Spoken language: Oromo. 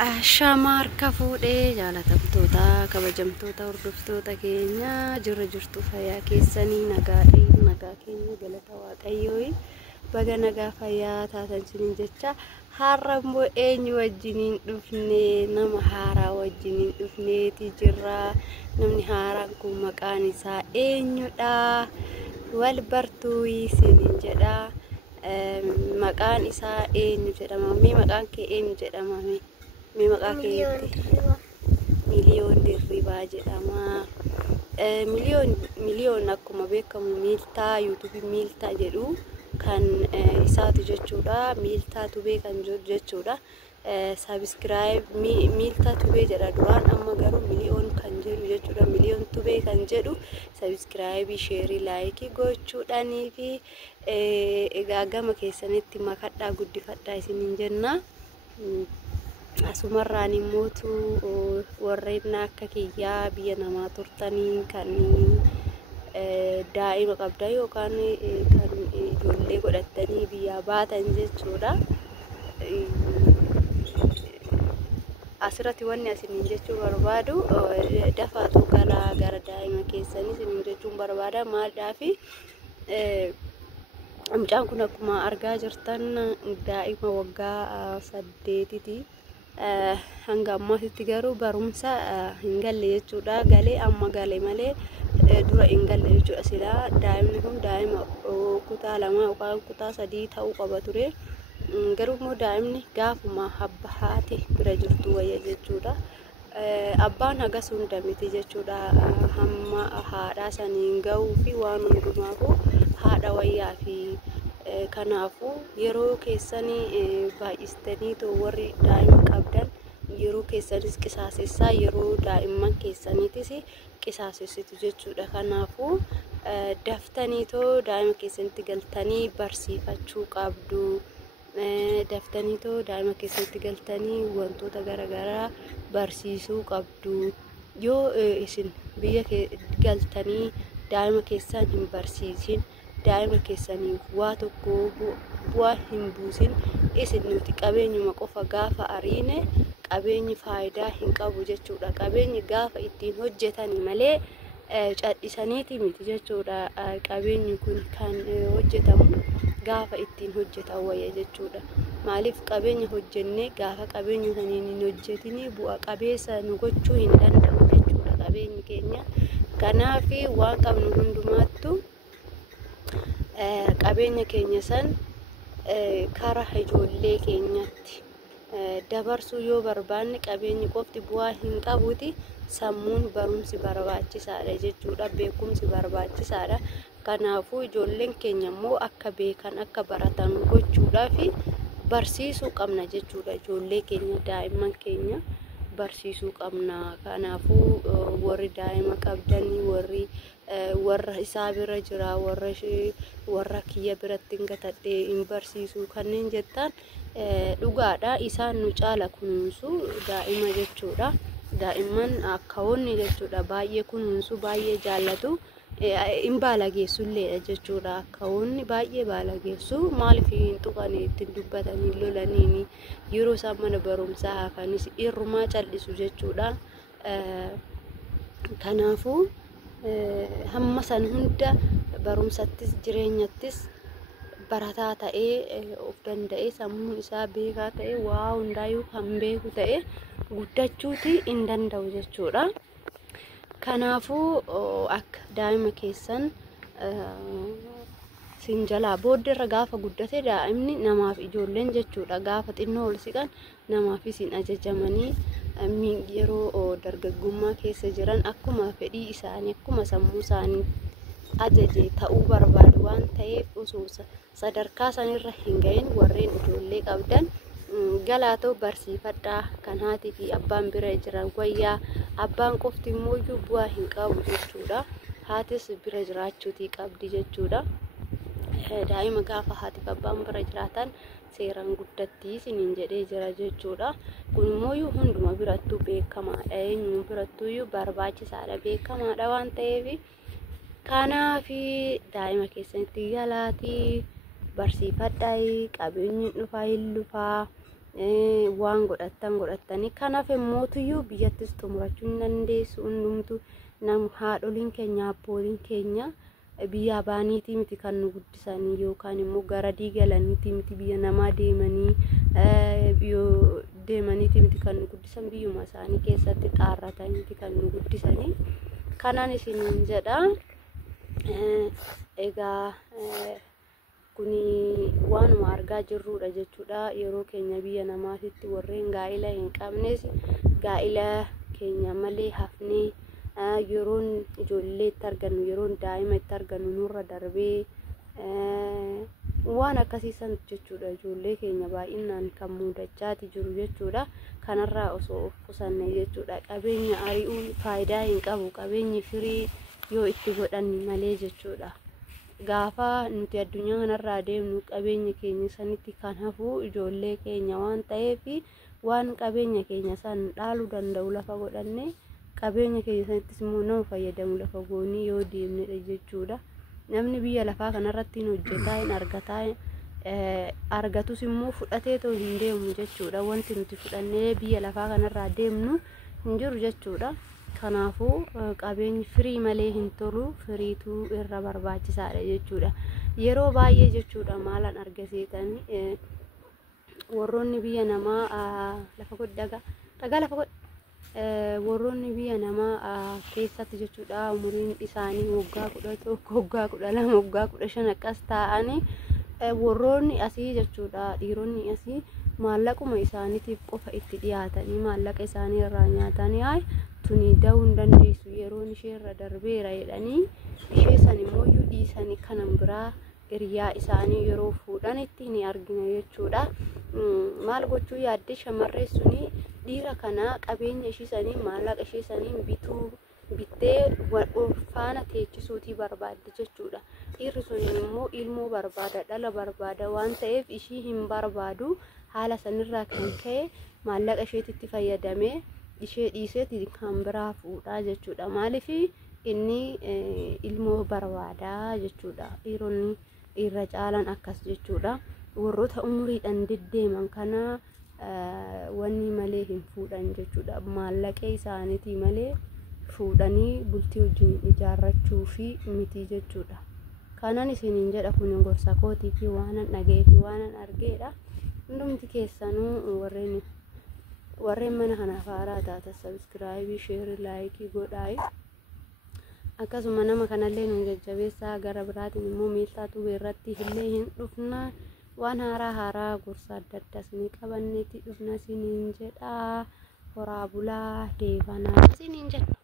Shaamar kafuudhee jaalatamtoota kabajamtoota hordoftoota keenya jirtu fayyaa keessanii nagaa keenya galata waaqayyoo baga nagaa fayyaa taatan sinin jecha har'ammoo eenyu wajjiniin dhufne nama haaraa wajjiniin dhufneeti jirra. Namni haaraan kun maqaan isaa eenyudha? Wal bartuu sinin jedha. Maqaan isaa eenyu jedhama? Maqaan kee eenyu jedhama? Maqaa keetti Miliyoon Dirribaa jedhama. Miliyoon akkuma beekamu miiltaa YouTube miiltaa jedhu kan isaatu jechuudha. Miiltaa tubee kan jiru jechuudha. Subscribe miiltaa tubee jedha duraan, amma garuu miliyoon kan jedhu jechuudha. Miliyoon tubee kan jedhu subscribe, share, like gochuudhaanii fi egaa gama keessanitti makadhaa guddifadhaa isiniin jenna. Asumarraan immoo warreen akka kiyyaa biyya namaa turtanii kan daa'ima qabdan yookaan kan ijoollee godhatanii biyyaa baatan jechuudha. Asirratti wanni asiniin jechuu barbaadu dafaatu gara daa'ima keessanii isiniin jechuun barbaada. Maaldhaafi mucaan kun akkuma argaa jirtan daa'ima waggaa 8ti. Hanga ammasitti garuu barumsa hin galle jechuudha. Galee amma gale malee dura hin galle jechuudha. Silaa daa'imni kun daa'ima kutaa 2 yookaan kutaa 3 ta'uu qaba ture. Garuu immoo daa'imni gaafuma haati bira jirtu wayya jechuudha. Abbaan hagas hunda miti jechuudha. Hamma haadhaa saniin gahuu fi waan hundumaafuu haadha wayyaa fi kanaafuu yeroo keessanii baay'istanii warri daa'ima qabdan yeroo keessanis qisaasessaa, yeroo daa'imman keessaniitis qisaasessitu jechuudha. Kanaafuu daftanii daa'ima keessanitti galtanii barsiifachuu qabdu. Daftanii daa'ima keessatti galtanii wantoota garaagaraa barsiisuu qabdu. Yoo isin biyya galtanii daa'ima keessan hin barsiisin, daa'ima keessaniif waa tokko bu'aa hin buusin, isin nuti qabeenyuma qofa gaafa ariine qabeenyi faayidaa hin qabu jechuudha. Qabeenyi gaafa ittiin hojjetan malee cadhisaniiti miti jechuudha. Qabeenyi kun kan hojjetamu gaafa ittiin hojjetan wayya jechuudha. Maaliif qabeenya hojjennee gaafa qabeenya saniin hin hojjetini bu'a qabeessa nu gochuu hin danda'u jechuudha qabeenyi keenya. Kanaaf waan qabnu hundumaattu qabeenya keenya san karaa ijoollee keenyatti dabarsuu yoo barbaanne qabeenyi qofti bu'aa hin qabuuti. Sammuun barumsi barbaachisaadha jechuudha. Beekumsi barbaachisaadha. Kanaafuu ijoolleen keenya immoo akka beekan akka baratan gochuudhaaf barsiisuu qabna jechuudha. Ijoollee keenya daa'imman keenya barsiisuu qabna. Kanaafuu warri daa'ima qabdanii warra isaa bira jira warra kiyya biratti hin gatadhe hin barsiisuu kanneen jettan dhugaadha. Isaan nu caala kunuunsu daa'ima jechuudha. Daa'imman akkaawwanni jechuudha baay'ee kunuunsu, baay'ee jaallatu, hin baalageessullee jechuudha. Akkaawwanni baay'ee baalageessu. Maaliif hin tuqanii ittiin dubbatanii lolaniini yeroo isaan mana barumsaa hafanis irrumaa callisu jechuudha. Kanaafuu hamma san hunda barumsattis jireenyattis barataa ta'ee of danda'ee sammuun isaa beekaa ta'ee waa hundaayyuu kan beeku ta'ee guddachuuti hin danda'u jechuudha. Kanaafuu akka daa'ima keessan sin jalaa booddeerra gaafa guddate daa'imni namaaf ijoolleen jechuudha. Gaafa xinnoo ol siqan namaaf isin ajajamanii yeroo dargaggummaa keessa jiran akkuma fedhii isaanii akkuma sammuu isaanii ajaje ta'uu barbaadu waan ta'eef osoo sadarkaa sanirra hin gahin warreen ijoollee qabdan galaatoo barsiifadhaa. Kan haatii fi abbaan bira jiran wayyaa. Abbaan qofti immoo bu'aa hin qabu jechuudha. Haatis bira jiraachuutii qabdi jechuudha. Daa'ima gaafa haati fi abbaan bira jiraatan seeraan guddatti isiniin jedhee jira jechuudha. Kun immoo hunduma birattuu beekamaadha. Eenyuma birattuu barbaachisaadha, beekamaadha waan ta'eef kanaaf daa'ima keessanitti galaatii barsiifadhaa. Qabeenyi dhufaa hin dhufaa. waan godhatanii kanaaf mootuyyuu biyyattis xumurachuu hin dandeessu hundumtu nam haadholiin keenya abbootiin keenya biyya baaniitii miti kan nu guddisanii yookaan immoo gara diigalaniitii miti biyya namaa deemaniitii miti kan nu guddisan biyyuma isaanii keessatti xaarrataniitii kan nu guddisanii kanaan isiniin jedha. Egaa kuni waanuma argaa jirrudha jechuudha. Yeroo keenya biyya namaatitti warreen gaa'ila hin qabnes gaa'ila keenya malee hafnee yeroon ijoollee itti argannu yeroon daa'ima itti argannu nurra darbee waan akkasiisan jechuudha. Ijoollee keenya baay'inaan kan muudachaati jiru jechuudha. Kanarraa osoo of qusanne jechuudha. Qabeenya ari'uun faayidaa hin qabu. Qabeenyi firii yoo itti godhanni malee jechuudha. Gaafa nuti addunyaa kanarraa deemnu qabeenya keenya sanitti kan hafu ijoollee keenya waan ta'eef waan qabeenya keenya san dhaaluu danda'u lafa godhanne qabeenya keenya sanittis immoo nama fayyadamu lafa goonii yoo deemnedha jechuudha. Namni biyya lafaa kanarratti hojjetaa hin argatus immoo fudhatee too hin deemu jechuudha. Wanti nuti fudhannee biyya lafaa kanarraa deemnu hin jiru jechuudha. Kanaafuu qabeenyi firii malee hin tolu, firiitu irra barbaachisaadha jechuudha. Yeroo baay'ee jechuudha maalan argisiisanii warroonni biyya namaa lafa goddaga dhagaa lafa warroonni biyya namaa keessatti jechuudha umuriin isaanii waggaa 11, waggaa 12, waggaa 15 akkas ta'anii warroonni asii jechuudha dhiironni asii maallaquma isaaniitiif qofa itti dhiyaatanii maallaqa isaanii irraa nyaatanii tuni da'uu hin dandeessu yeroon ishee irra darbeera jedhanii ishee san immoo dhiisanii kanan biraa hiriyaa isaanii yeroo fuudhanitti ni argina jechuudha. Maal gochuu yaadde shamarree suni dhiira kana qabeenya ishee sanii maallaqa ishee sanii bittee faana teechisuutii barbaadde jechuudha. Dhiirri sun immoo ilmoo barbaada, dhala barbaada waan ta'eef ishii hin barbaadu. Haala sanirraa kan ka'e maallaqa isheetitti fayyadamee ishee dhiiseeti kan biraa fuudhaa jechuudha. Maaliif inni ilmoo barbaada jechuudha. Dhiironni irra caalan akkas jechuudha. Warroota umuriidhaan deddeeman kana wanni malee hin fuudhan jechuudha. Maallaqee isaaniitii malee fuudhanii bultii wajjin ijaarrachuu fi miti jechuudha. Kanan isiniin jedha kun gorsa kootii fi waanan dhagee fi waanan argeedha. Hundumti keessanuu warreen mana kanaaf haaraa taatan subscribe, share, like godhaa. Akkasuma nama kanallee nu jajjabeessaa gara biraatiin immoo miiltaatu irratti illee hin dhufna. Waan haaraa gorsa adda addaa isinii qabanneetti dhufna isiniin jedha. Horaa bulaa deebanaa isiniin jedha.